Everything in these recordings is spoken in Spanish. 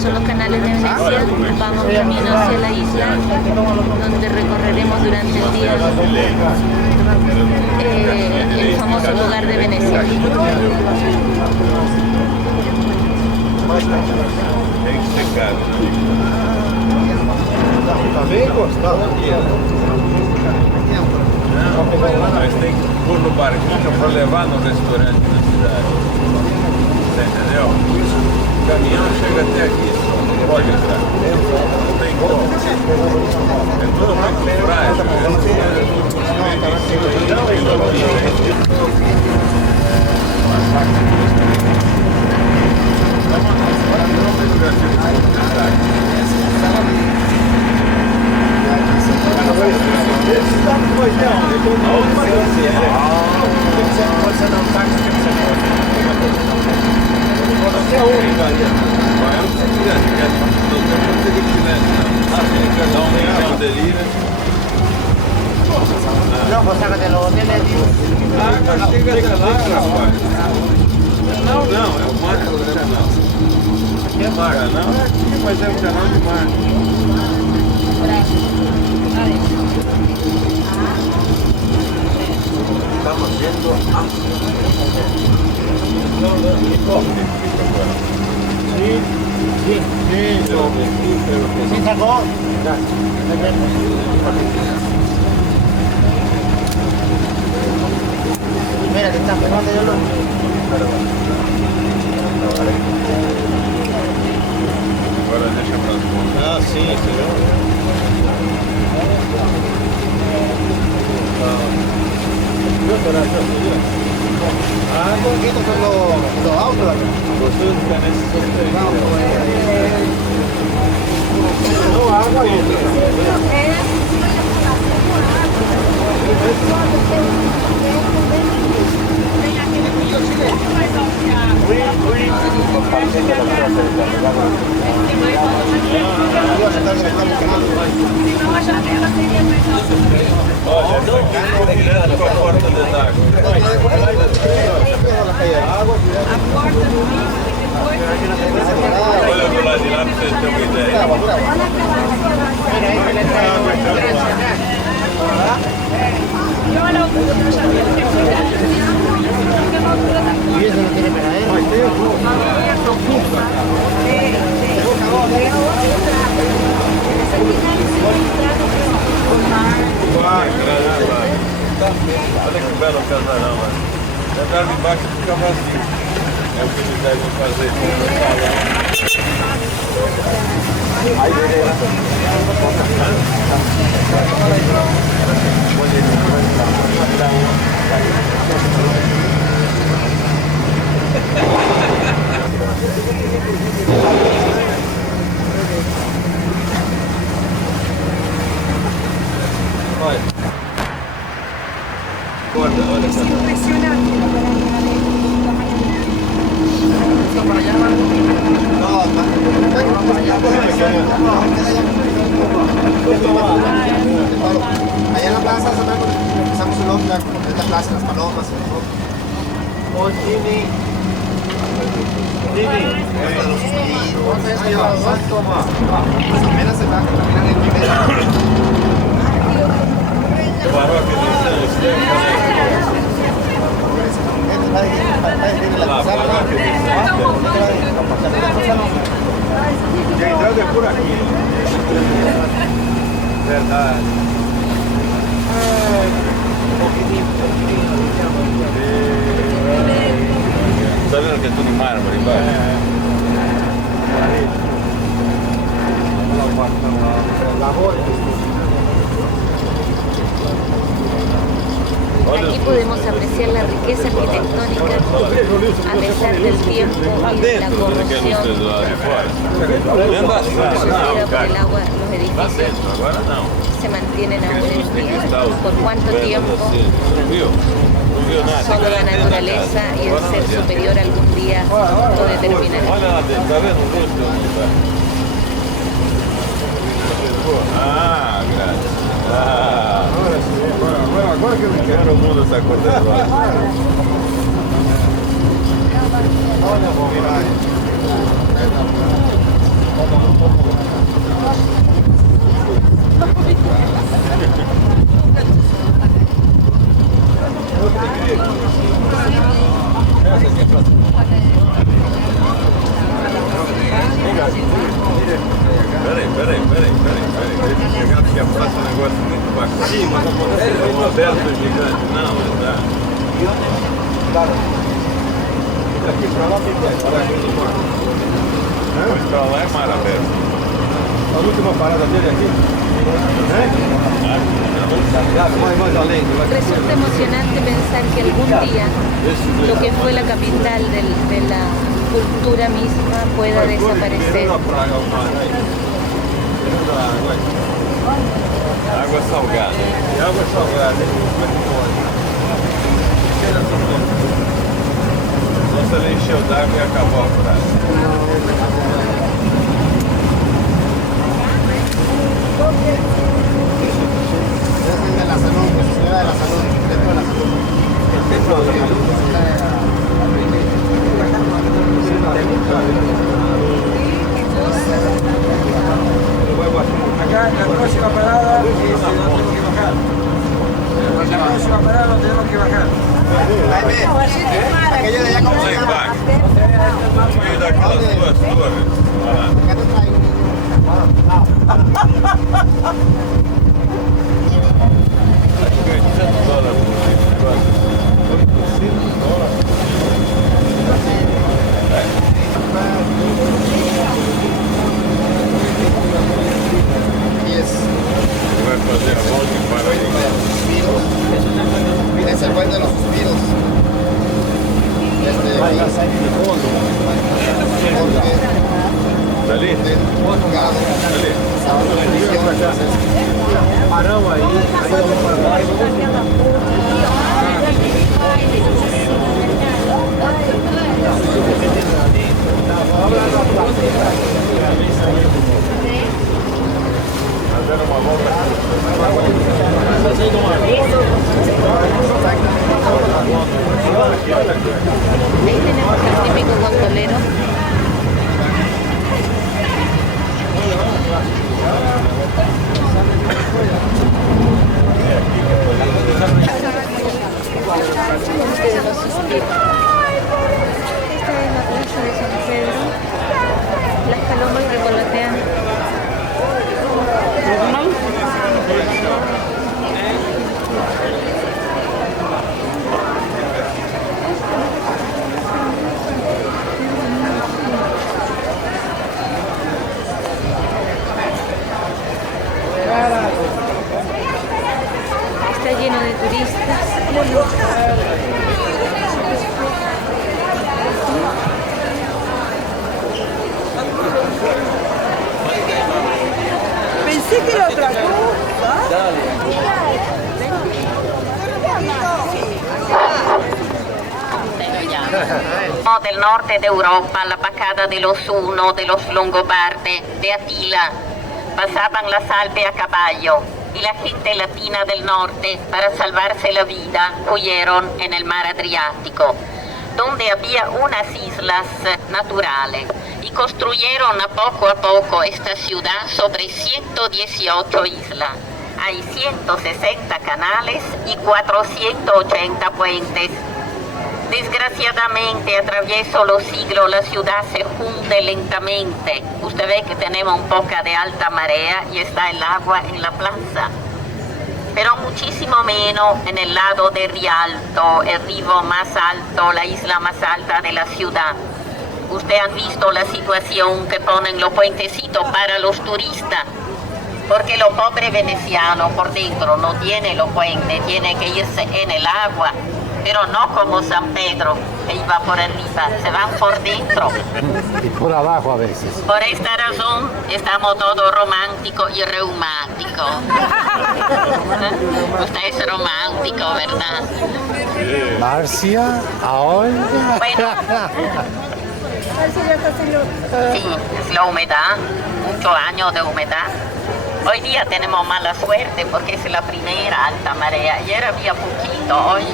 son los canales de Venecia. Vamos camino hacia la isla, donde recorreremos durante el día el famoso lugar de Venecia. Tá bem encostado aqui. Mas tem que pôr no barquinho para levar no restaurante da cidade. Você entendeu? O caminhão chega até aqui só. Pode entrar. Não tem como. É tudo muito frágil. Não, vou sacar de novo, beleza. Ah, chega até lá, rapaz. Não, é o mar do canal. Aqui é mar, não é aqui, mas é um canal de mar. Estamos vendo Sim, sim. Sim, tá bom? Mira, te están pegando yo lo. Agora deixa pra trás. Ah, sim, senhor. Ah, un poquito con los autos. Gostou de ficar nesse sorteio? No, agua y Olha, essa aqui é direto com a porta de água. Olha do lado de lá para vocês terem uma ideia. ¿Y eso no tiene pegadera? Olha que belo casarão, mano. Entrar debaixo fica vazio. É o que eles devem fazer. Olha. Gorda, olha essa. Impresionante. Allá en la plaza empezamos el otro, la plaza, las palomas. Oh, Jimmy. Jimmy. Pues apenas se va a caminar en primera. Paróquia de Lá, paróquia de E a entrada é por aqui. Verdade. Tá vendo que é tudo em mármore embaixo? Aquí podemos apreciar la riqueza arquitectónica a pesar del tiempo y la corrupción que por el agua. Los edificios se mantienen aún en pie. ¿Por cuánto tiempo? Solo la naturaleza y el ser superior algún día lo determinará. Olha lá dentro, tá vendo o rosto? Ah, graças. Ah, agora que eu me quero o mundo essa coisa agora. Olha, vou virar. Peraí. Esse gigante que passa um negócio muito bacana. Sim, mas acontece um aberto gigante. Não, dá. Daqui pra lá tem que pra lá é mar aberto. A última parada dele aqui? Mais além. Resulta emocionante pensar que algún día lo que fue la capital de la cultura misma pueda desaparecer. Água salgada. E água salgada, nossa, ela encheu d'água e acabou a frase. Esa es de la salud, pues, señora de la salud, dentro de la salud. El templo de la salud. Acá en la próxima parada tenemos que bajar. En la próxima parada tenemos que bajar. Aquello de allá como Lá se llama. embaixo, no meio daquelas duas torres. Olha lá. Acá te traigo. Acho que $800 por negócio. Yes. Vai fazer a volta e para aí. Suspiros. Ese es el buen de los suspiros. Dali? Dali. Paramos ahí. Fazer uma volta. Ahí tenemos el típico gondolero. De los suspiros. Esta es la plaza de San Pedro. Las palomas revolotean. Está lleno de turistas. Pensé que era otra cosa. Del norte de Europa, la bajada de los Hunos, de los Longobardes, de Atila, pasaban las Alpes a caballo y la gente latina del norte, para salvarse la vida, huyeron en el mar Adriático, donde había unas islas naturales, y construyeron a poco esta ciudad sobre 118 islas. Hay 160 canales y 480 puentes. Desgraciadamente, a través de los siglos, la ciudad se hunde lentamente. Usted ve que tenemos un poco de alta marea y está el agua en la plaza. Pero muchísimo menos en el lado de Rialto, el río más alto, la isla más alta de la ciudad. Usted ha visto la situación que ponen los puentecitos para los turistas. Porque los pobres venecianos por dentro no tienen los puentes, tienen que irse en el agua. Pero no como San Pedro, que iba por arriba, se van por dentro. Y por abajo a veces. Por esta razón estamos todos románticos y reumáticos. Usted es romántico, ¿verdad? Marcia, ahora. Bueno, sí, es la humedad, muchos años de humedad. Hoy día tenemos mala suerte porque es la primera alta marea. Ayer había poquito, hoy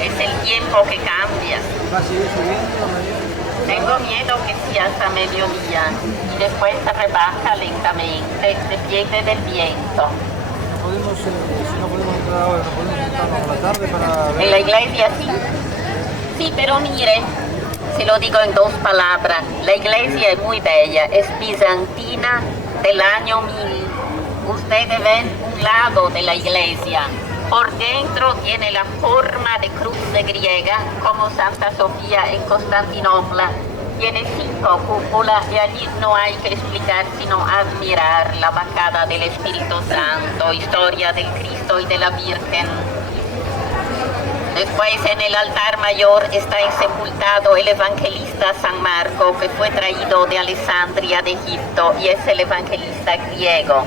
es el tiempo que cambia. ¿Va a seguir subiendo, María? Tengo miedo que sea hasta mediodía y después se rebaja lentamente, depende del viento. Podemos, si no podemos entrar ahora, no podemos juntarnos a la tarde para ver. En la iglesia sí. Sí, pero mire, se lo digo en dos palabras, la iglesia es muy bella, es bizantina del año 1000. Ustedes ven un lado de la iglesia. Por dentro tiene la forma de cruz griega, como Santa Sofía en Constantinopla. Tiene 5 cúpulas y allí no hay que explicar sino admirar la bajada del Espíritu Santo, historia del Cristo y de la Virgen. Después en el altar mayor está sepultado el evangelista San Marco, que fue traído de Alejandría de Egipto y es el evangelista griego.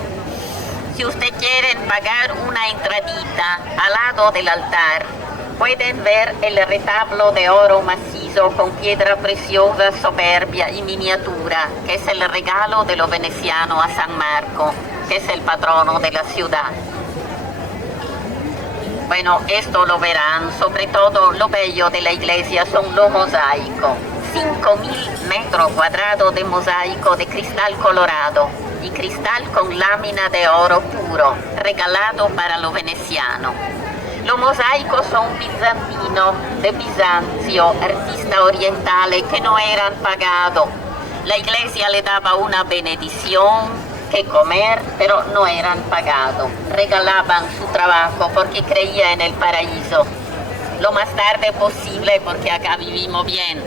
Si ustedes quieren pagar una entradita al lado del altar, pueden ver el retablo de oro macizo con piedra preciosa, soberbia y miniatura, que es el regalo de los venecianos a San Marco, que es el patrono de la ciudad. Bueno, esto lo verán, sobre todo lo bello de la iglesia son los mosaicos. 5.000 metros cuadrados de mosaico de cristal colorado y cristal con lámina de oro puro, regalado para los venecianos. Los mosaicos son bizantinos, de Bizancio, artistas orientales que no eran pagados. La iglesia le daba una bendición, que comer, pero no eran pagados. Regalaban su trabajo porque creía en el paraíso. Lo más tarde posible porque acá vivimos bien,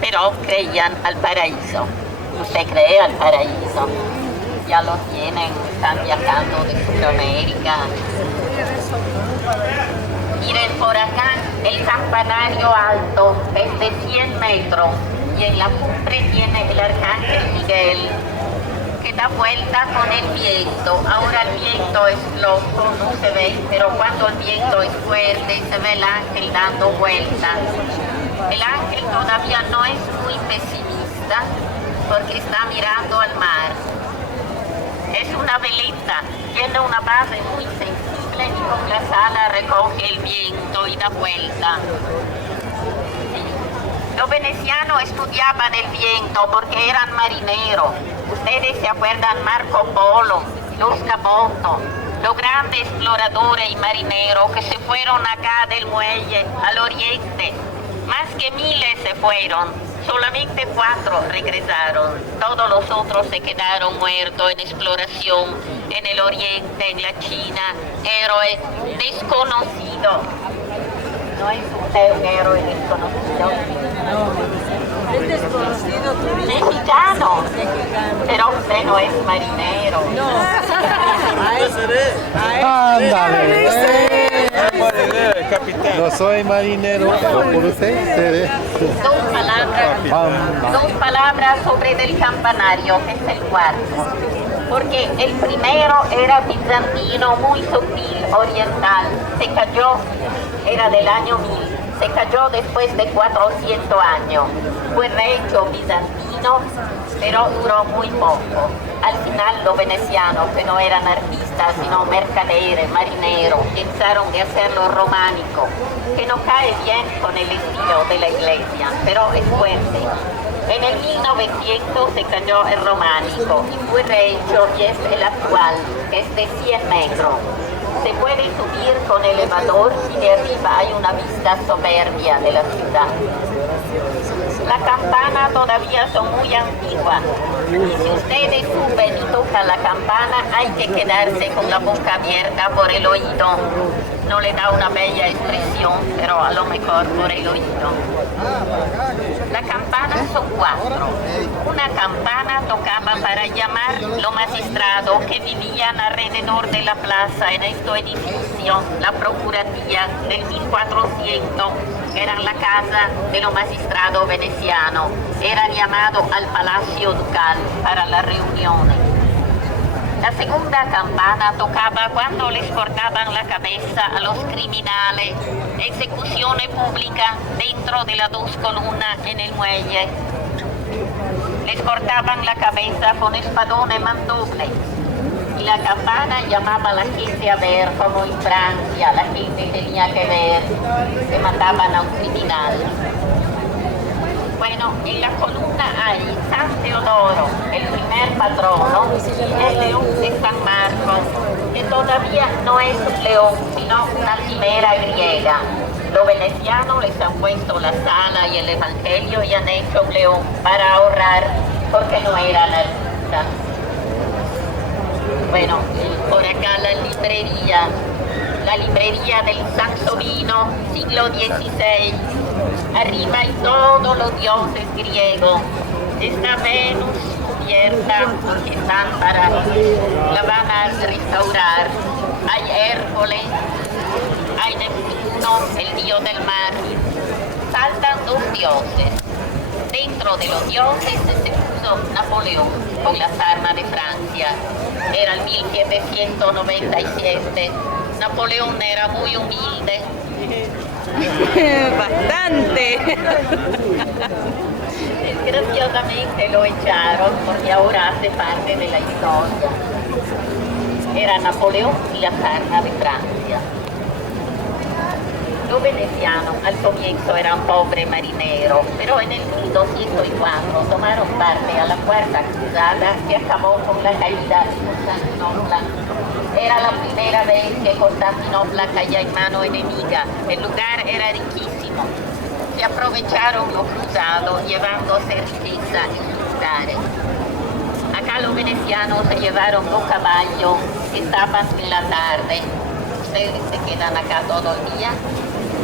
pero creían al paraíso. ¿Usted cree al paraíso? Ya lo tienen, están viajando de Sudamérica. Miren por acá el campanario alto es de 100 metros y en la cumbre tiene el arcángel Miguel que da vuelta con el viento. Ahora el viento es loco, no se ve, pero cuando el viento es fuerte se ve el ángel dando vuelta. El ángel todavía no es muy pesimista porque está mirando al mar. Es una veleta, tiene una base muy sensible y con las alas recoge el viento y da vuelta. Los venecianos estudiaban el viento porque eran marineros. Ustedes se acuerdan Marco Polo, los Caboto, los grandes exploradores y marineros que se fueron acá del muelle al oriente. Más que miles se fueron, solamente 4 regresaron. Todos los otros se quedaron muertos en exploración en el oriente, en la China, héroes desconocidos. ¿No es usted un héroe desconocido? Es desconocido turista. Mexicano. Pero usted no es marinero. No. ¡Ándale! Capitán. No soy marinero, pero por usted seré. Dos palabras sobre el campanario, que es el cuarto. Porque el primero era bizantino, muy sutil, oriental. Se cayó, era del año 1000. Se cayó después de 400 años. Fue rehecho bizantino, pero duró muy poco. Al final los venecianos, que no eran artistas, sino mercaderes, marineros, pensaron de hacerlo románico, que no cae bien con el estilo de la iglesia, pero es fuerte. En el 1900 se cayó el románico y fue rehecho y es el actual, que es de 100 metros. Se puede subir con elevador y de arriba hay una vista soberbia de la ciudad. La campana todavía son muy antiguas. Y si ustedes suben y tocan la campana, hay que quedarse con la boca abierta por el oído. No le da una bella expresión, pero a lo mejor por el oído. Las campanas son 4. Una campana tocaba para llamar los magistrados que vivían alrededor de la plaza en este edificio, la Procuratía del 1400, que era la casa de los magistrados venecianos. Eran llamados al Palacio Ducal para las reuniones. La segunda campana tocaba cuando les cortaban la cabeza a los criminales, ejecuciones públicas dentro de las 2 columnas en el muelle. Les cortaban la cabeza con espadones mandobles. Y la campana llamaba a la gente a ver, como en Francia, la gente tenía que ver que mataban a un criminal. Bueno, en la columna hay San Teodoro, el primer patrono, y el león de San Marcos, que todavía no es un león, sino una quimera griega. Los venecianos les han puesto la sala y el evangelio y han hecho un león para ahorrar, porque no era la lista. Bueno, por acá la librería del Sansovino, siglo XVI. Arriba hay todos los dioses griegos. Está Venus cubierta porque están la van a restaurar. Hay Hércules, hay Neptuno, el dios del mar. Faltan dos dioses. Dentro de los dioses se puso Napoleón con las armas de Francia. Era el 1797. Napoleón era muy humilde. Bastante. Desgraciadamente lo echaron porque ahora hace parte de la historia. Era Napoleón y las armas de Francia. Los venecianos al comienzo eran pobres marineros, pero en el 1204 tomaron parte a la Cuarta Cruzada que acabó con la caída de Constantinopla. Era la primera vez que Constantinopla caía en mano enemiga. El lugar era riquísimo. Se aprovecharon los cruzados llevándose riqueza en sus lugares. Acá los venecianos se llevaron dos caballos que estaban en la tarde. Ustedes se quedan acá todo el día.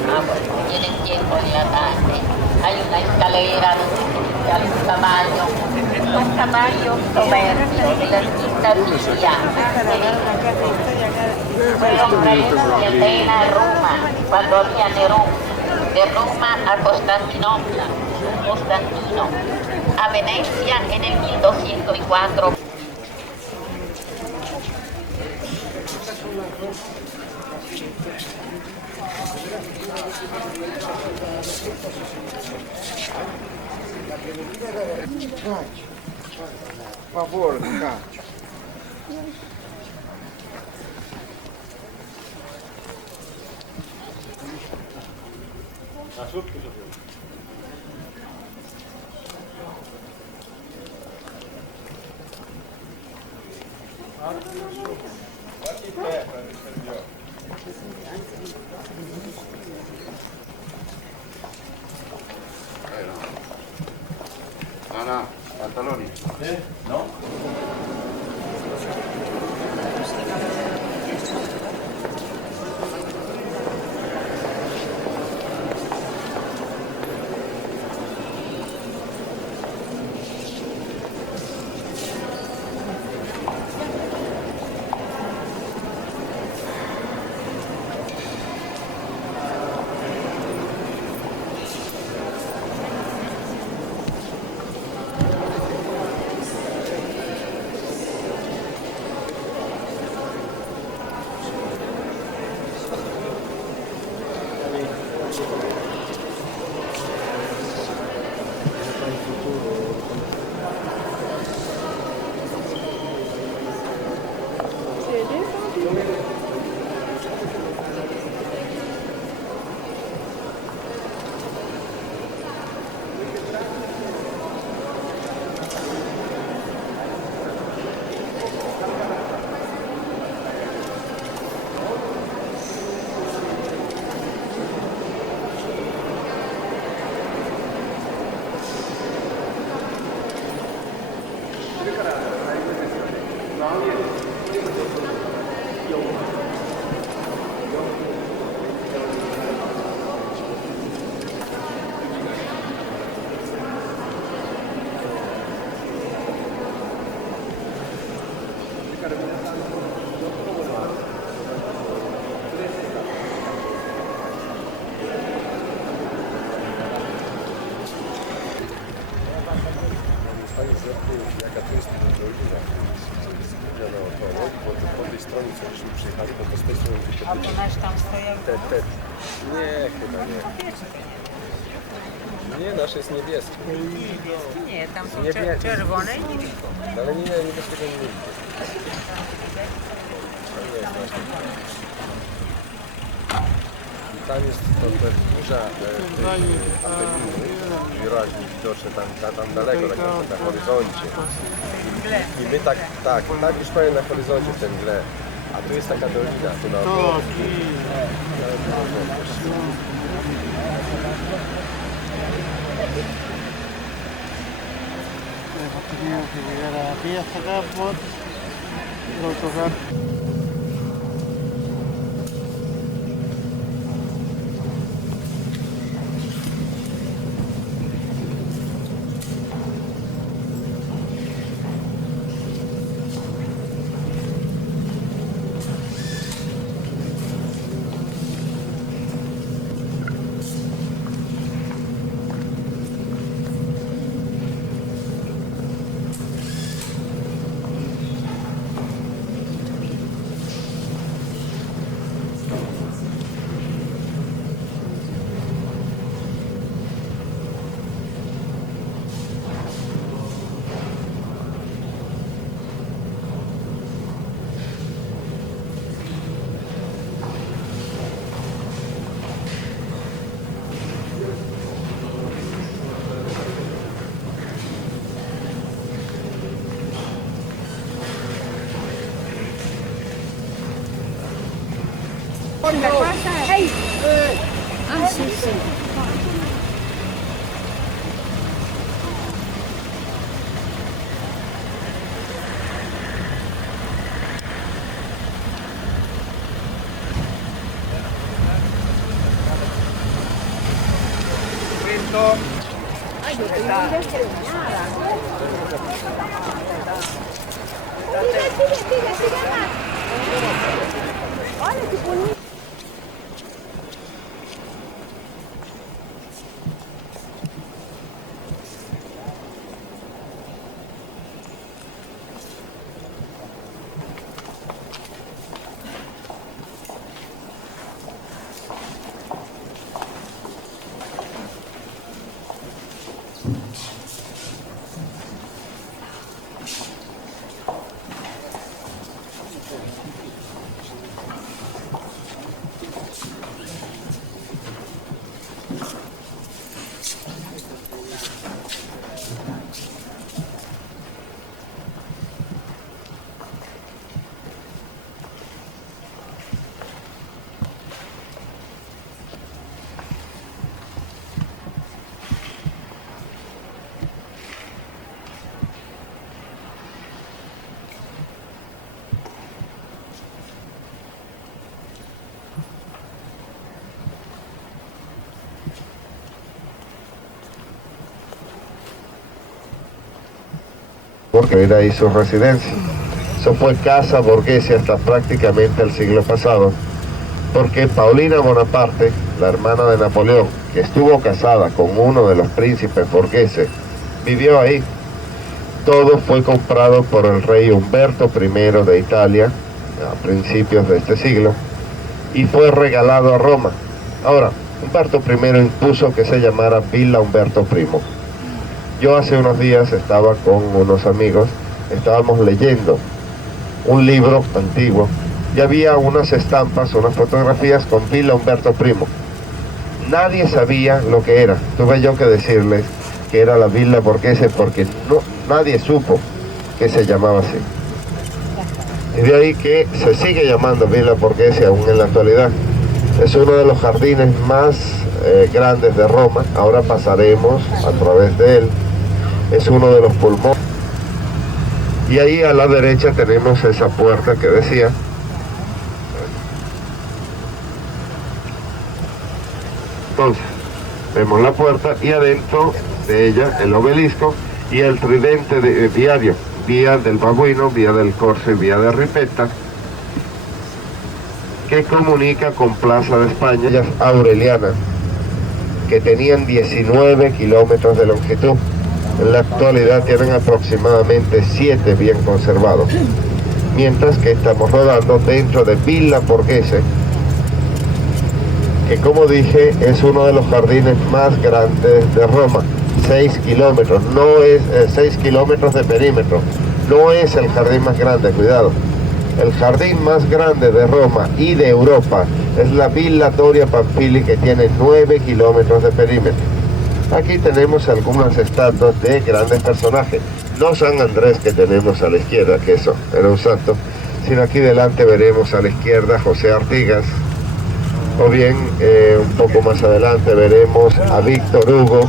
Bueno, tienen tiempo en la tarde. Hay una escalera donde se sube un caballo. Son caballos soberbios de la quinta Lidia. Fueron traídos de Atenas a Roma cuando había Nerón. De Roma a Constantinopla, Constantino, a Venecia en el 1204. Por favor, Cátia. Ana, pantaloni. No? Jaka to jest droga. Po tej stronie, co żeśmy przyjechali, bo z tej strony tylko... A to nasz tam stoją? Nie, chyba nie. Nie, nasz jest niebieski. Nie, tam są czerwone i niebieskie. Ale nie, niebieskiego nie widzę. To nie jest nasz. Tam jest to też burza wyraźnie widoczne tam daleko, tak na horyzoncie. I my tak już powiem na horyzoncie w tej mgle. A tu jest taka dolina, tu na Tenía que llegar a pie hasta acá por el autocar. Ah, sí, sí. Ay, yo estoy muy desgreñada. Sigue más. Olha que bonito. Porque era ahí su residencia. Eso fue casa burguesa hasta prácticamente el siglo pasado, porque Paulina Bonaparte, la hermana de Napoleón, que estuvo casada con uno de los príncipes burgueses, vivió ahí. Todo fue comprado por el rey Humberto I de Italia a principios de este siglo y fue regalado a Roma. Ahora, Humberto I impuso que se llamara Villa Umberto I. Yo hace unos días estaba con unos amigos, estábamos leyendo un libro antiguo y había unas estampas, unas fotografías con Villa Umberto I. Nadie sabía lo que era. Tuve yo que decirles que era la Villa Borghese porque nadie supo que se llamaba así. Y de ahí que se sigue llamando Villa Borghese aún en la actualidad. Es uno de los jardines más grandes de Roma. Ahora pasaremos a través de él. Es uno de los pulmones. Y ahí a la derecha tenemos esa puerta que decía. Entonces, vemos la puerta y adentro de ella el obelisco y el tridente viario, vía del Babuino, vía del Corso y vía de Ripetta, que comunica con Plaza de España, ellas Aureliana, que tenían 19 kilómetros de longitud. En la actualidad tienen aproximadamente 7 bien conservados, mientras que estamos rodando dentro de Villa Borghese, que como dije es uno de los jardines más grandes de Roma. 6 kilómetros, no es 6 kilómetros de perímetro, no es el jardín más grande, cuidado, el jardín más grande de Roma y de Europa es la Villa Doria Pamphili, que tiene 9 kilómetros de perímetro. Aquí tenemos algunas estatuas de grandes personajes. No San Andrés, que tenemos a la izquierda, que eso era un santo, sino aquí delante veremos a la izquierda José Artigas, o bien un poco más adelante veremos a Víctor Hugo,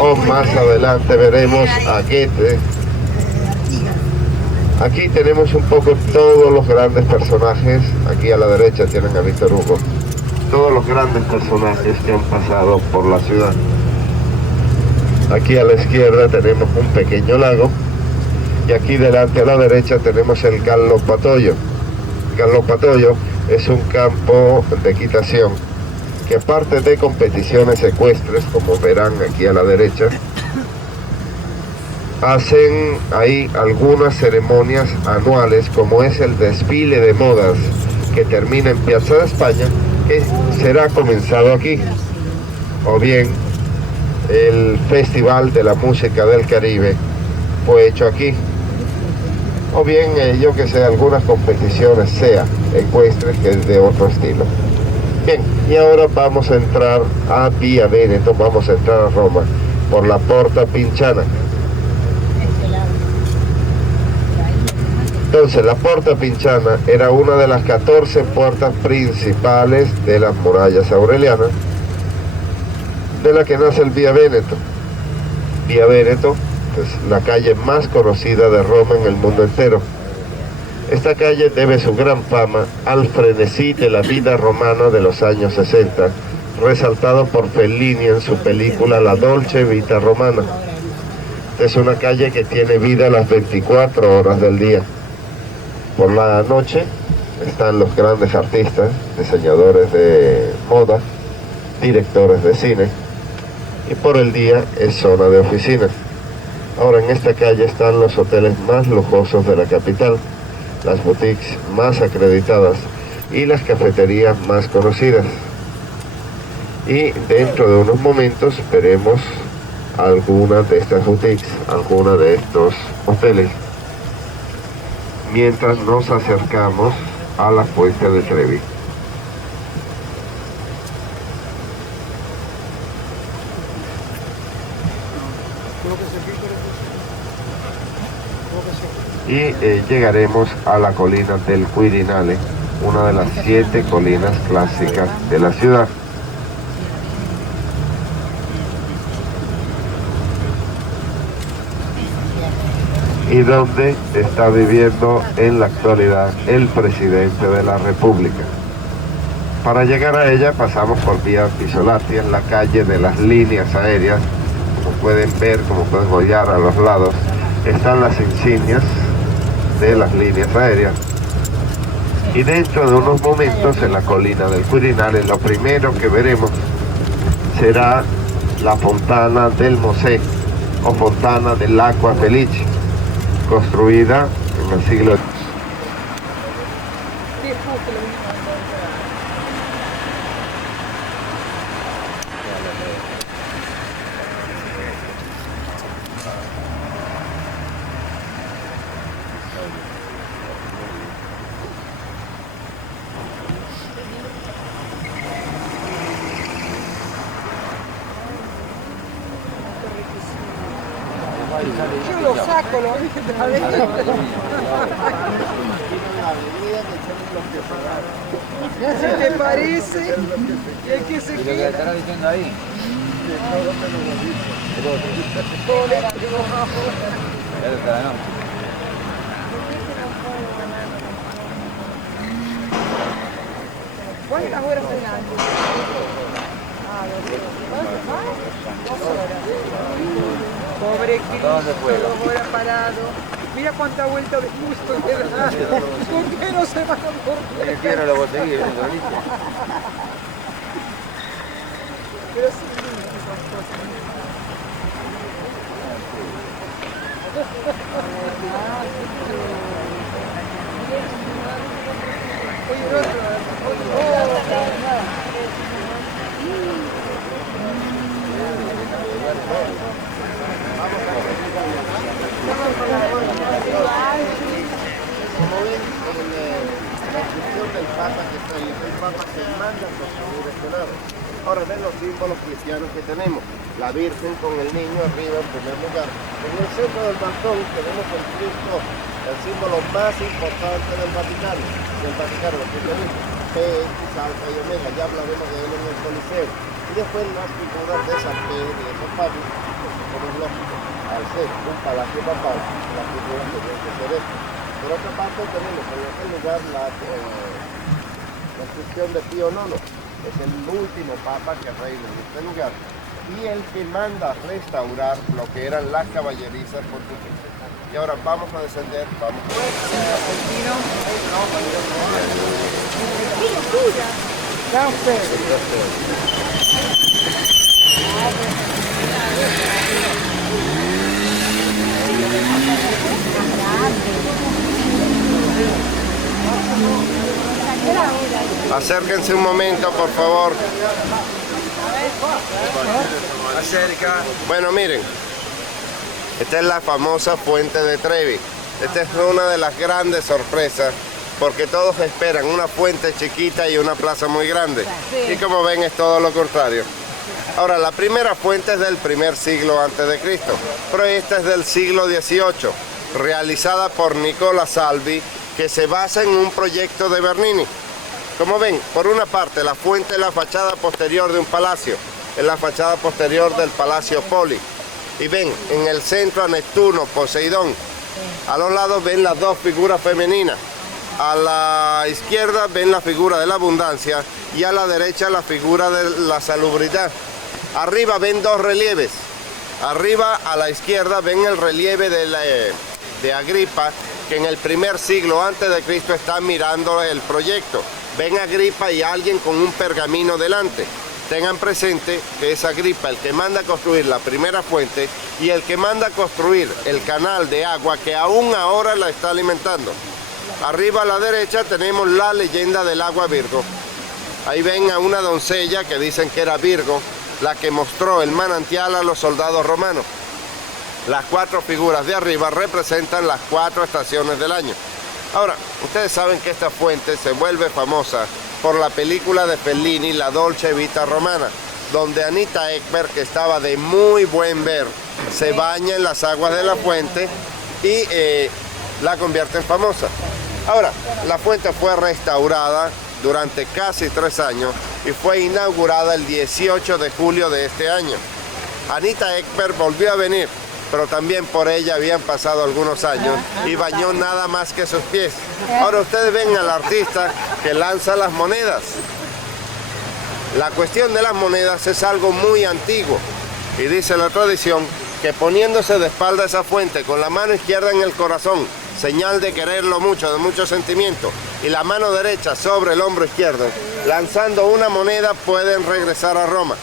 o más adelante veremos a Goethe. Aquí tenemos un poco todos los grandes personajes. Aquí a la derecha tienen a Víctor Hugo, todos los grandes personajes que han pasado por la ciudad. Aquí a la izquierda tenemos un pequeño lago, y aquí delante a la derecha tenemos el Gallo Patollo. Gallo Patollo es un campo de equitación que, aparte de competiciones ecuestres, como verán aquí a la derecha, hacen ahí algunas ceremonias anuales, como es el desfile de modas que termina en Piazza de España, que será comenzado aquí, o bien el Festival de la Música del Caribe fue hecho aquí, o bien yo que sé, algunas competiciones sea ecuestres, que es de otro estilo. Bien, y ahora vamos a entrar a Via Veneto, vamos a entrar a Roma por la Porta Pinciana. Entonces, la Porta Pinciana era una de las 14 puertas principales de las murallas aurelianas, de la que nace el Via Veneto. Via Veneto es la calle más conocida de Roma en el mundo entero. Esta calle debe su gran fama al frenesí de la vida romana de los años 60, resaltado por Fellini en su película La Dolce Vita Romana. Es una calle que tiene vida las 24 horas del día. Por la noche están los grandes artistas, diseñadores de moda, directores de cine, y por el día es zona de oficinas. Ahora, en esta calle están los hoteles más lujosos de la capital, las boutiques más acreditadas y las cafeterías más conocidas. Y dentro de unos momentos veremos algunas de estas boutiques, algunas de estos hoteles, mientras nos acercamos a la Fuente de Trevi. Y llegaremos a la colina del Quirinale, una de las 7 colinas clásicas de la ciudad. Y donde está viviendo en la actualidad el presidente de la República. Para llegar a ella pasamos por Vía Pisolati, en la calle de las líneas aéreas. Como pueden ver, como pueden follar a los lados, están las insignias de las líneas aéreas. Y dentro de unos momentos, en la colina del Quirinale, lo primero que veremos será la Fontana del Mosè, o Fontana dell'Acqua Felice, construida en el siglo. Yo lo saco, lo ¿Se te parece? Y el que se queda. ¿Estará diciendo ahí? ¿Cuántas horas serán? Pobre Cristo, 2 horas parado. Mira cuánta vuelta de gusto le da. ¿Por qué no se van a volver? El fierro lo voy a seguir, pero sí, esas cosas. Oye, el otro. y es el Papa que manda construir este nave. Ahora ven los símbolos cristianos que tenemos. La Virgen con el niño arriba en primer lugar. En el centro del bastón tenemos el Cristo, el símbolo más importante del Vaticano, el cristianismo. X, alfa y omega, ya hablaremos de él en el Coliseo. Y después las figuras de San Pedro y de San Pablo, como es lógico, al ser un palacio papal, las figuras tenían que ser estas. Por otra parte tenemos en aquel lugar la construcción de Pío IX, es el último papa que reina en este lugar y el que manda a restaurar lo que eran las caballerizas portuguesas. Y ahora vamos a descender, vamos a Acérquense un momento, por favor. Acerca. Bueno, miren, esta es la famosa Fuente de Trevi. Esta es una de las grandes sorpresas, porque todos esperan una fuente chiquita y una plaza muy grande. Y como ven, es todo lo contrario. Ahora, la primera fuente es del primer siglo antes de Cristo, pero esta es del siglo XVIII, realizada por Nicola Salvi, que se basa en un proyecto de Bernini. Como ven, por una parte, la fuente es la fachada posterior de un palacio, es la fachada posterior del Palacio Poli. Y ven, en el centro a Neptuno, Poseidón. A los lados ven las dos figuras femeninas. A la izquierda ven la figura de la abundancia y a la derecha la figura de la salubridad. Arriba ven dos relieves. Arriba a la izquierda ven el relieve de Agripa, que en el primer siglo antes de Cristo está mirando el proyecto. Ven a Agripa y alguien con un pergamino delante. Tengan presente que es Agripa el que manda a construir la primera fuente y el que manda a construir el canal de agua que aún ahora la está alimentando. Arriba a la derecha tenemos la leyenda del agua Virgo. Ahí ven a una doncella que dicen que era Virgo, la que mostró el manantial a los soldados romanos. Las cuatro figuras de arriba representan las 4 estaciones del año. Ahora, ustedes saben que esta fuente se vuelve famosa por la película de Fellini, La Dolce Vita Romana, donde Anita Ekberg, que estaba de muy buen ver, se baña en las aguas de la fuente y la convierte en famosa. Ahora, la fuente fue restaurada durante casi 3 años y fue inaugurada el 18 de julio de este año. Anita Ekberg volvió a venir, pero también por ella habían pasado algunos años y bañó nada más que sus pies. Ahora ustedes ven al artista que lanza las monedas. La cuestión de las monedas es algo muy antiguo y dice la tradición que poniéndose de espalda a esa fuente con la mano izquierda en el corazón, señal de quererlo mucho, de mucho sentimiento, y la mano derecha sobre el hombro izquierdo, lanzando una moneda pueden regresar a Roma.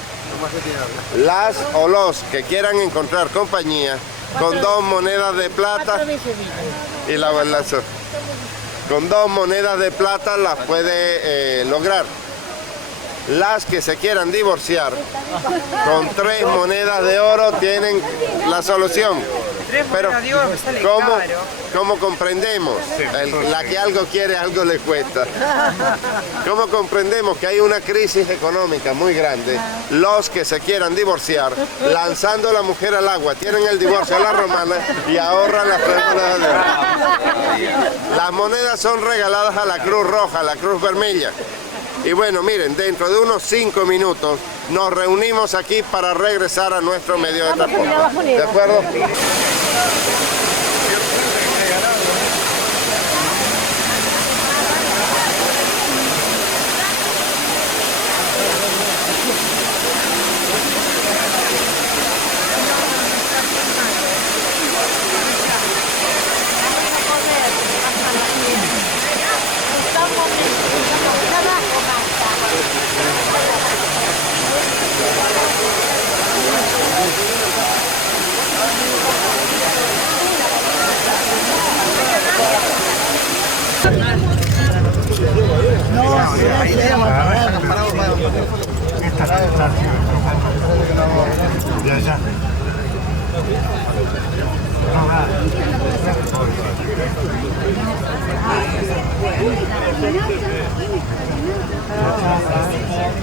Las o los que quieran encontrar compañía con 2 monedas de plata y la con 2 monedas de plata las puede lograr. Las que se quieran divorciar con 3 monedas de oro tienen la solución. Pero ¿cómo comprendemos? La que algo quiere, algo le cuesta. ¿Cómo comprendemos que hay una crisis económica muy grande? Los que se quieran divorciar, lanzando a la mujer al agua, tienen el divorcio a la romana y ahorran las 3 monedas de oro. Las monedas son regaladas a la Cruz Roja, a la Cruz Vermelha. Y bueno, miren, dentro de unos 5 minutos nos reunimos aquí para regresar a nuestro medio de transporte. ¿De acuerdo?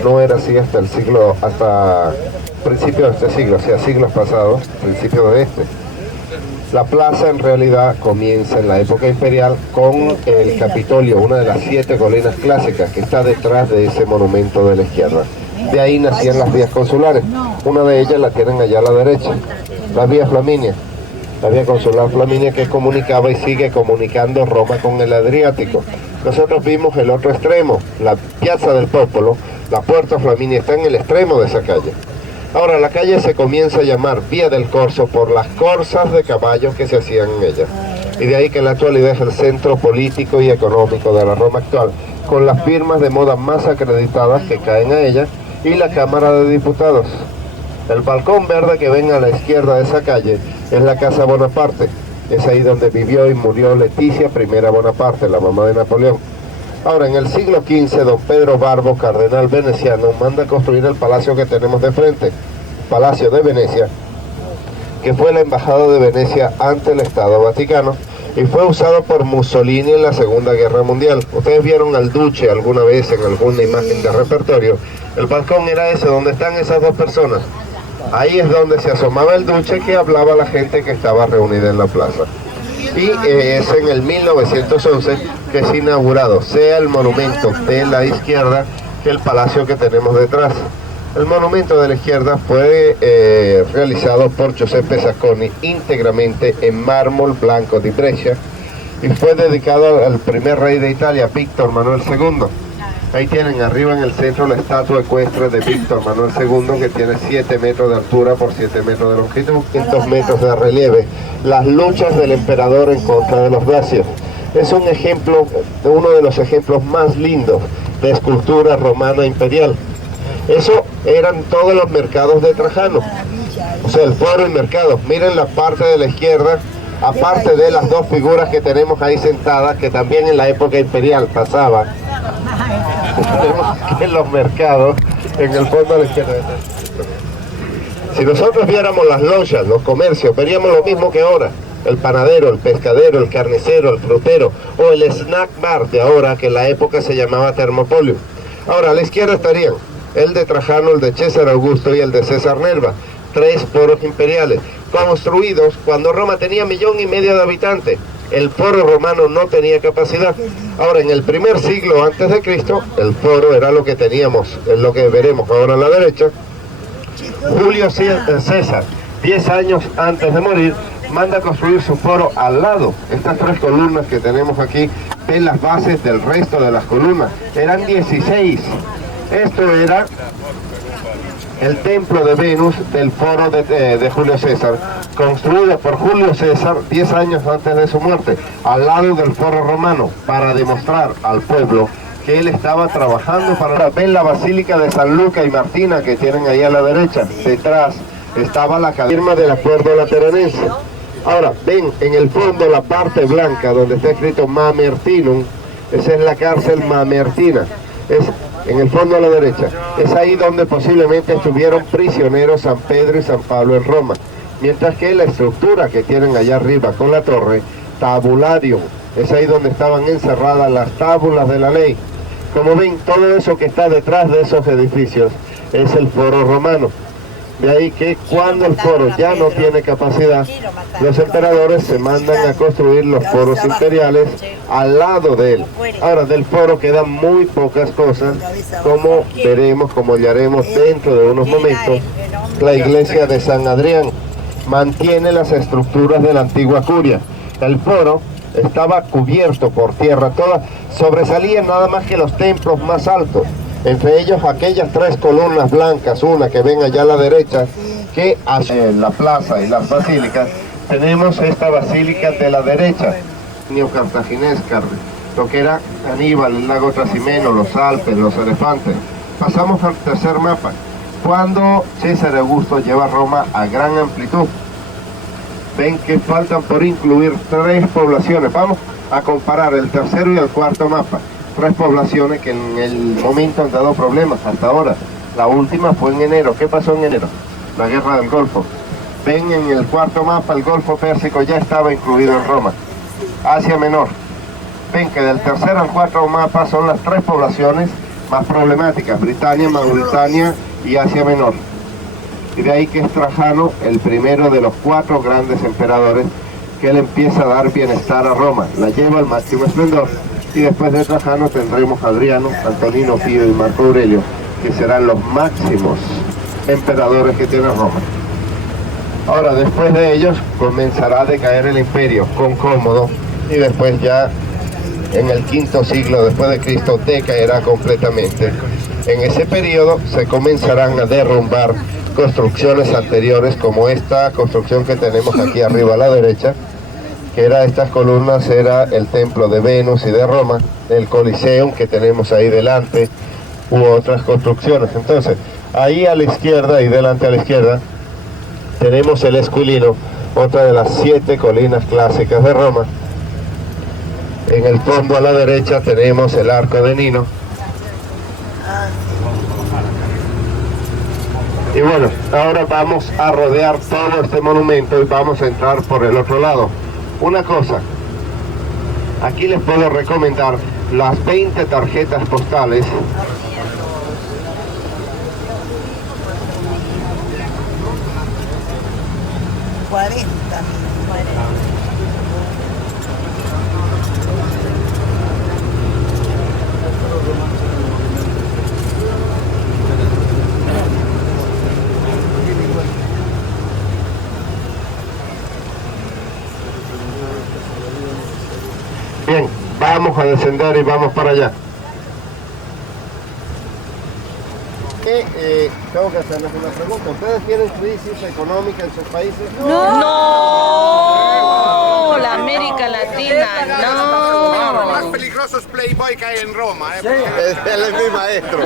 No era así hasta principios de este siglo, o sea, siglos pasados, principios de este. La plaza en realidad comienza en la época imperial con el Capitolio, una de las 7 colinas clásicas que está detrás de ese monumento de la izquierda. De ahí nacían las vías consulares. Una de ellas la tienen allá a la derecha, la vía Flaminia, la vía consular Flaminia, que comunicaba y sigue comunicando Roma con el Adriático. Nosotros vimos el otro extremo, la Piazza del Popolo, la Puerta Flaminia está en el extremo de esa calle. Ahora la calle se comienza a llamar Vía del Corso por las corsas de caballos que se hacían en ella. Y de ahí que en la actualidad es el centro político y económico de la Roma actual, con las firmas de moda más acreditadas que caen a ella y la Cámara de Diputados. El balcón verde que ven a la izquierda de esa calle es la Casa Bonaparte. Es ahí donde vivió y murió Leticia I Bonaparte, la mamá de Napoleón. Ahora, en el siglo XV, don Pedro Barbo, cardenal veneciano, manda construir el palacio que tenemos de frente, Palacio de Venecia, que fue la embajada de Venecia ante el Estado Vaticano y fue usado por Mussolini en la Segunda Guerra Mundial. Ustedes vieron al Duce alguna vez en alguna imagen de repertorio. El balcón era ese, donde están esas dos personas. Ahí es donde se asomaba el Duce, que hablaba a la gente que estaba reunida en la plaza. Y es en el 1911 que es inaugurado, sea el monumento de la izquierda que el palacio que tenemos detrás. El monumento de la izquierda fue realizado por Giuseppe Sacconi íntegramente en mármol blanco de Brescia y fue dedicado al primer rey de Italia, Víctor Manuel II. Ahí tienen arriba en el centro la estatua ecuestre de Víctor Manuel II, que tiene 7 metros de altura por 7 metros de longitud, 500 metros de relieve. Las luchas del emperador en contra de los dacios. Es un ejemplo, uno de los ejemplos más lindos de escultura romana imperial. Eso eran todos los mercados de Trajano, o sea, el foro y mercado. Miren la parte de la izquierda, aparte de las dos figuras que tenemos ahí sentadas, que también en la época imperial pasaba. En los mercados, en el fondo a la izquierda. Si nosotros viéramos las lojas, los comercios, veríamos lo mismo que ahora. El panadero, el pescadero, el carnicero, el frutero o el snack bar de ahora, que en la época se llamaba Thermopolio. Ahora a la izquierda estarían el de Trajano, el de César Augusto y el de César Nerva, 3 foros imperiales, construidos cuando Roma tenía 1,5 millones de habitantes. El foro romano no tenía capacidad. Ahora, en el primer siglo antes de Cristo, el foro era lo que teníamos, es lo que veremos ahora a la derecha. Julio César, 10 años antes de morir, manda construir su foro al lado. Estas 3 columnas que tenemos aquí, ven las bases del resto de las columnas. Eran 16. Esto era el templo de Venus del foro de Julio César, construido por Julio César 10 años antes de su muerte, al lado del foro romano, para demostrar al pueblo que él estaba trabajando para... Ven la Basílica de San Luca y Martina que tienen ahí a la derecha. Detrás estaba la firma del acuerdo lateranense. Ahora, ven en el fondo la parte blanca donde está escrito Mamertinum. Esa es la cárcel Mamertina. Es en el fondo a la derecha. Es ahí donde posiblemente estuvieron prisioneros San Pedro y San Pablo en Roma. Mientras que la estructura que tienen allá arriba con la torre, Tabularium, es ahí donde estaban encerradas las tábulas de la ley. Como ven, todo eso que está detrás de esos edificios es el foro romano. De ahí que cuando el foro ya no tiene capacidad, los emperadores se mandan a construir los foros imperiales al lado de él. Ahora, del foro quedan muy pocas cosas, como veremos, como hallaremos dentro de unos momentos. La iglesia de San Adrián mantiene las estructuras de la antigua curia. El foro estaba cubierto por tierra, todas sobresalían nada más que los templos más altos. Entre ellos aquellas 3 columnas blancas, una que ven allá a la derecha, que hacia la plaza y las basílicas, tenemos esta basílica de la derecha, neocartaginesca, lo que era Aníbal, el lago Trasimeno, los Alpes, los elefantes. Pasamos al tercer mapa, cuando César Augusto lleva a Roma a gran amplitud. Ven que faltan por incluir 3 poblaciones. Vamos a comparar el tercero y el cuarto mapa. 3 poblaciones que en el momento han dado problemas hasta ahora. La última fue en enero. ¿Qué pasó en enero? La guerra del Golfo. Ven en el cuarto mapa, el Golfo Pérsico ya estaba incluido en Roma. Asia Menor. Ven que del tercer al cuarto mapa son las tres poblaciones más problemáticas: Britania, Mauritania y Asia Menor. Y de ahí que es Trajano el primero de los 4 grandes emperadores que él empieza a dar bienestar a Roma, la lleva al máximo esplendor. Y después de Trajano tendremos a Adriano, Antonino Pío y Marco Aurelio, que serán los máximos emperadores que tiene Roma. Ahora, después de ellos comenzará a decaer el imperio con Cómodo, y después ya en el V siglo después de Cristo decaerá completamente. En ese periodo se comenzarán a derrumbar construcciones anteriores, como esta construcción que tenemos aquí arriba a la derecha, que era estas columnas, era el templo de Venus y de Roma, el Coliseum que tenemos ahí delante, u otras construcciones. Entonces, ahí a la izquierda y delante a la izquierda tenemos el Esquilino, otra de las 7 colinas clásicas de Roma. En el fondo a la derecha tenemos el Arco de Nino. Y bueno, ahora vamos a rodear todo este monumento y vamos a entrar por el otro lado. Una cosa, aquí les puedo recomendar las 20 tarjetas postales . Bien, vamos a descender y vamos para allá. Tengo que hacerles una pregunta. ¿Ustedes tienen crisis económica en sus países? No, la América Latina, no. Los más peligrosos playboy que hay en Roma, ¿eh? Sí, él es mi maestro.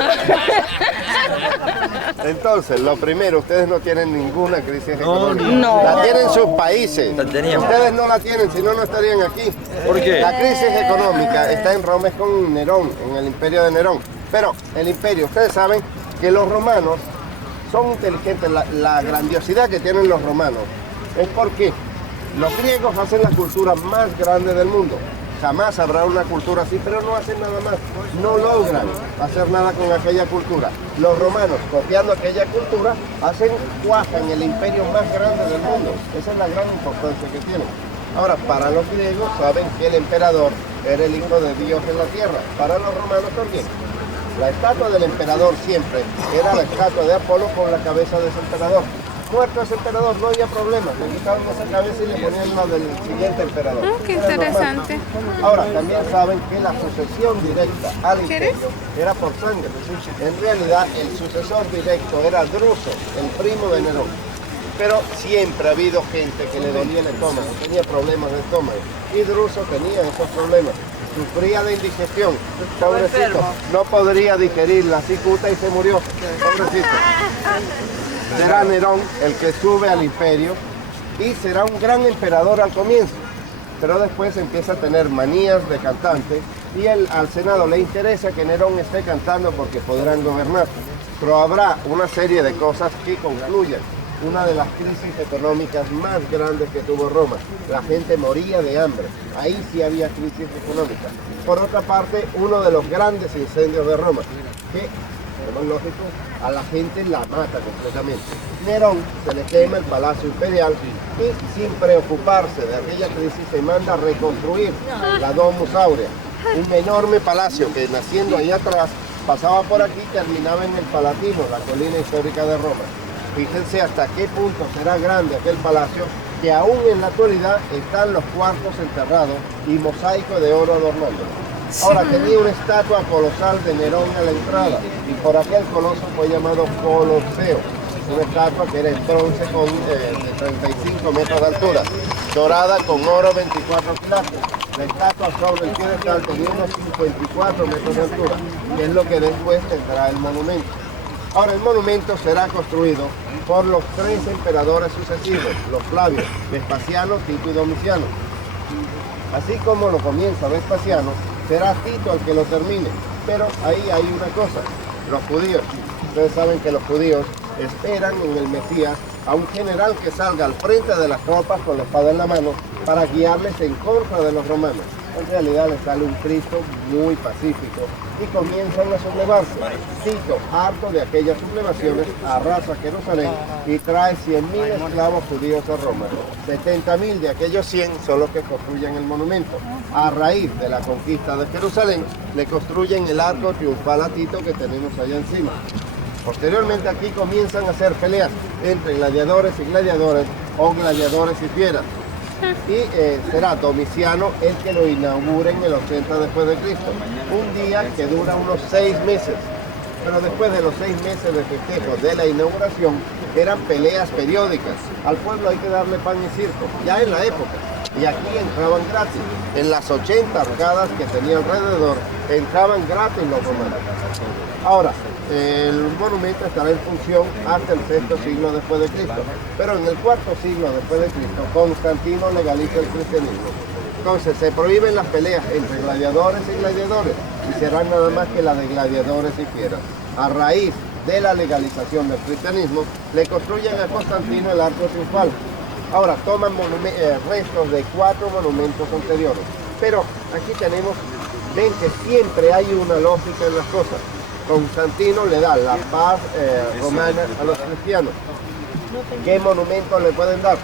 Entonces, lo primero, ustedes no tienen ninguna crisis económica. No. La tienen sus países. Ustedes no la tienen, si no, no estarían aquí. ¿Por qué? La crisis económica está en Roma, es con Nerón, en el imperio de Nerón. Pero el imperio, ustedes saben que los romanos son inteligentes. La grandiosidad que tienen los romanos es porque los griegos hacen la cultura más grande del mundo. Jamás habrá una cultura así, pero no hacen nada más. No logran hacer nada con aquella cultura. Los romanos, copiando aquella cultura, cuajan el imperio más grande del mundo. Esa es la gran importancia que tienen. Ahora, para los griegos saben que el emperador era el hijo de Dios en la tierra. Para los romanos también. La estatua del emperador siempre era la estatua de Apolo con la cabeza de ese emperador. Muerto ese emperador, no había problema. Le quitaron esa cabeza y le ponían la del siguiente emperador. Qué interesante. Ahora, también saben que la sucesión directa al imperio era por sangre. En realidad, el sucesor directo era Druso, el primo de Nerón. Pero siempre ha habido gente que le dolía el estómago, tenía problemas de estómago. Y Druso tenía esos problemas. Sufría de indigestión, pobrecito, no podría digerir la cicuta y se murió, pobrecito. Será Nerón el que sube al imperio y será un gran emperador al comienzo, pero después empieza a tener manías de cantante y al Senado le interesa que Nerón esté cantando porque podrán gobernar, pero habrá una serie de cosas que concluyen. Una de las crisis económicas más grandes que tuvo Roma. La gente moría de hambre. Ahí sí había crisis económica. Por otra parte, uno de los grandes incendios de Roma, que, como es lógico, a la gente la mata completamente. Nerón se le quema el Palacio Imperial y, sin preocuparse de aquella crisis, se manda a reconstruir la Domus Aurea. Un enorme palacio que, naciendo ahí atrás, pasaba por aquí y terminaba en el Palatino, la colina histórica de Roma. Fíjense hasta qué punto será grande aquel palacio, que aún en la actualidad están los cuartos enterrados y mosaico de oro adornando. Ahora, tenía una estatua colosal de Nerón a la entrada y por aquel coloso fue llamado Coloseo. Una estatua que era en bronce de 35 metros de altura, dorada con oro 24 quilates. La estatua sobre el piedestal tenía unos 54 metros de altura, que es lo que después tendrá el monumento. Ahora, el monumento será construido por los 3 emperadores sucesivos, los Flavios, Vespasiano, Tito y Domiciano. Así como lo comienza Vespasiano, será Tito el que lo termine. Pero ahí hay una cosa, los judíos. Ustedes saben que los judíos esperan en el Mesías a un general que salga al frente de las tropas con la espada en la mano para guiarles en contra de los romanos. En realidad les sale un Cristo muy pacífico y comienzan a sublevarse. Tito, harto de aquellas sublevaciones, arrasa Jerusalén y trae 100.000 esclavos judíos a Roma. 70.000 de aquellos 100 son los que construyen el monumento. A raíz de la conquista de Jerusalén, le construyen el arco triunfal a Tito que tenemos allá encima. Posteriormente aquí comienzan a hacer peleas entre gladiadores y gladiadores o gladiadores y fieras. Y será Domiciano el que lo inaugura en el 80 después de Cristo. Un día que dura unos 6 meses. Pero después de los 6 meses de festejo de la inauguración, eran peleas periódicas. Al pueblo hay que darle pan y circo, ya en la época. Y aquí entraban gratis. En las 80 arcadas que tenía alrededor, entraban gratis los romanos. Ahora, el monumento estará en función hasta el sexto siglo después de Cristo. Pero en el cuarto siglo después de Cristo, Constantino legaliza el cristianismo. Entonces se prohíben las peleas entre gladiadores y gladiadores y serán nada más que las de gladiadores y fieras. A raíz de la legalización del cristianismo, le construyen a Constantino el arco triunfal. Ahora toman restos de 4 monumentos anteriores. Pero aquí ven que siempre hay una lógica en las cosas. Constantino le da la paz romana a los cristianos. ¿Qué monumento le pueden dar?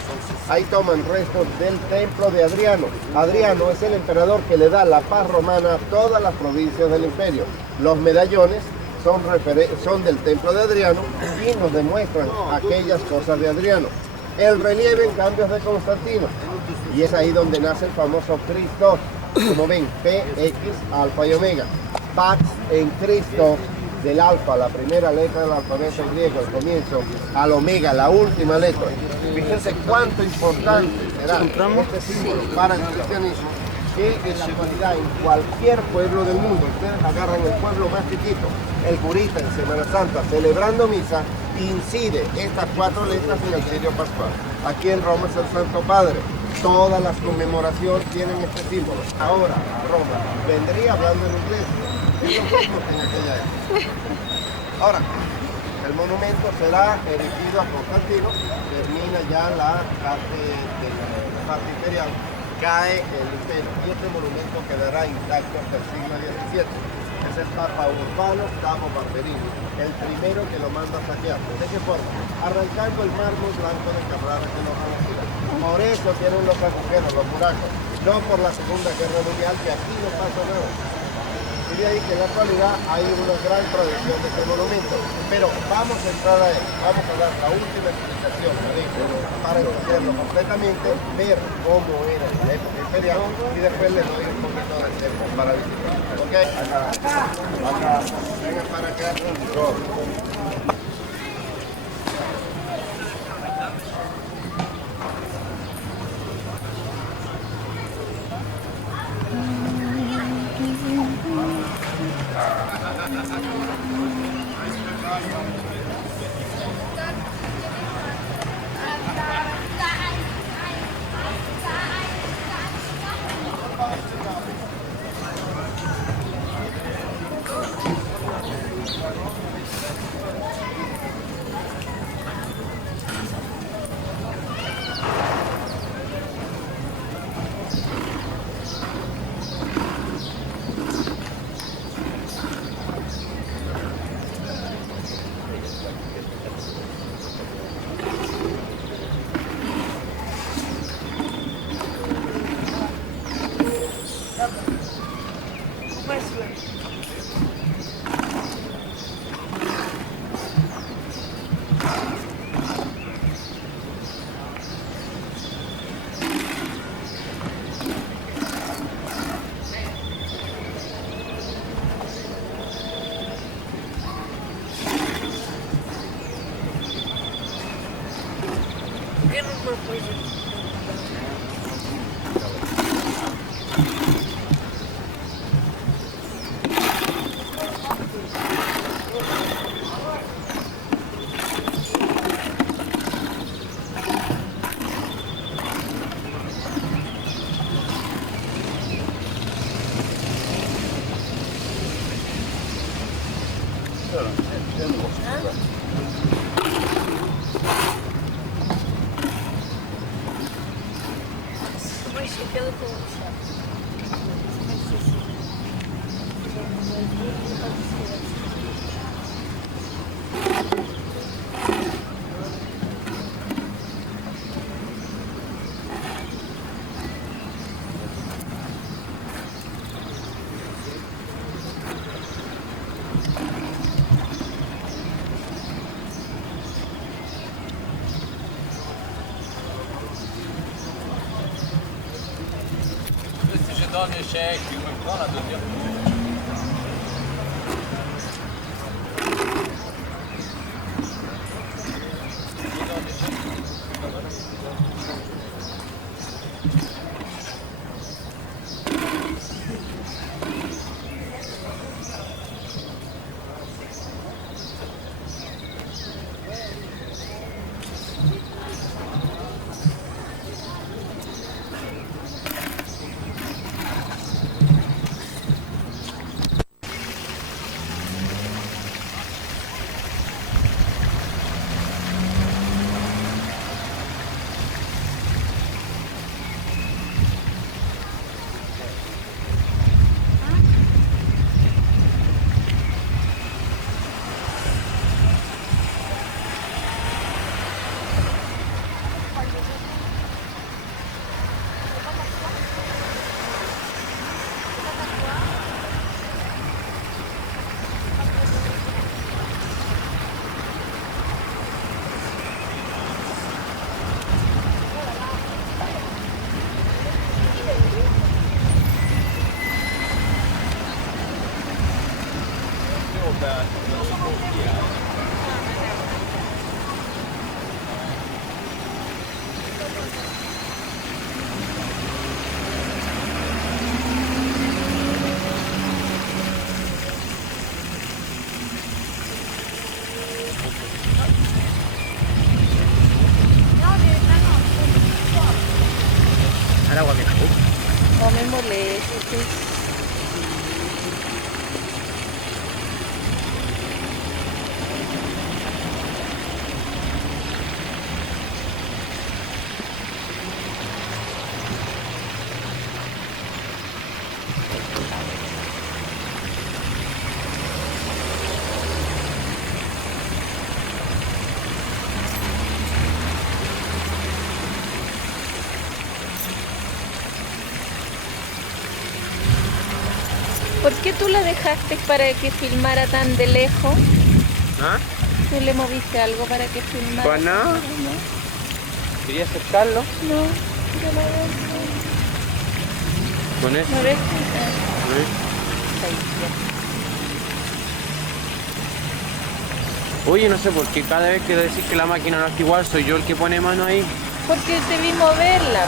Ahí toman restos del templo de Adriano. Adriano es el emperador que le da la paz romana a todas las provincias del imperio. Los medallones son del templo de Adriano y nos demuestran aquellas cosas de Adriano. El relieve en cambio es de Constantino. Y es ahí donde nace el famoso Cristo. Como ven, P, X, alfa y omega. Pax en Cristo, del alfa, la primera letra del alfabeto griego, el comienzo, al omega, la última letra. Fíjense cuánto importante será este símbolo para el cristianismo, que en la actualidad en cualquier pueblo del mundo, ustedes agarran el pueblo más chiquito, el curita en Semana Santa, celebrando misa, incide estas 4 letras en el cirio pascual. Aquí en Roma es el Santo Padre. Todas las conmemoraciones tienen este símbolo. Ahora, Roma vendría hablando en inglés. En aquella época. Ahora, el monumento será erigido a Constantino, termina ya la parte imperial, cae el imperio y este monumento quedará intacto hasta el siglo XVII. Es el Papa Urbano VIII Barberini, el primero que lo manda a saquear. ¿De qué forma? Arrancando el mármol blanco de Carrara que lo retira. Por eso tienen los agujeros, los buracos, no por la Segunda Guerra Mundial, que aquí no pasa nada. Y de ahí que en la actualidad hay una gran tradición de este monumento. Pero vamos a entrar a él, vamos a dar la última explicación para entenderlo completamente, ver cómo era en la época imperial y después les doy un poquito de tiempo para visitar. ¿Ok? Acá. Vengan para acá. Questi gedoni ciechi, come buona dobbiamo. No me molestes. ¿Por qué tú la dejaste para que filmara tan de lejos? ¿Ah? ¿Tú le moviste algo para que filmara? Pues no. ¿No? ¿Quería acercarlo? No, yo no veo. Con eso. No ves. Oye, no sé por qué cada vez que decís que la máquina no está igual, soy yo el que pone mano ahí. Porque te vi moverla.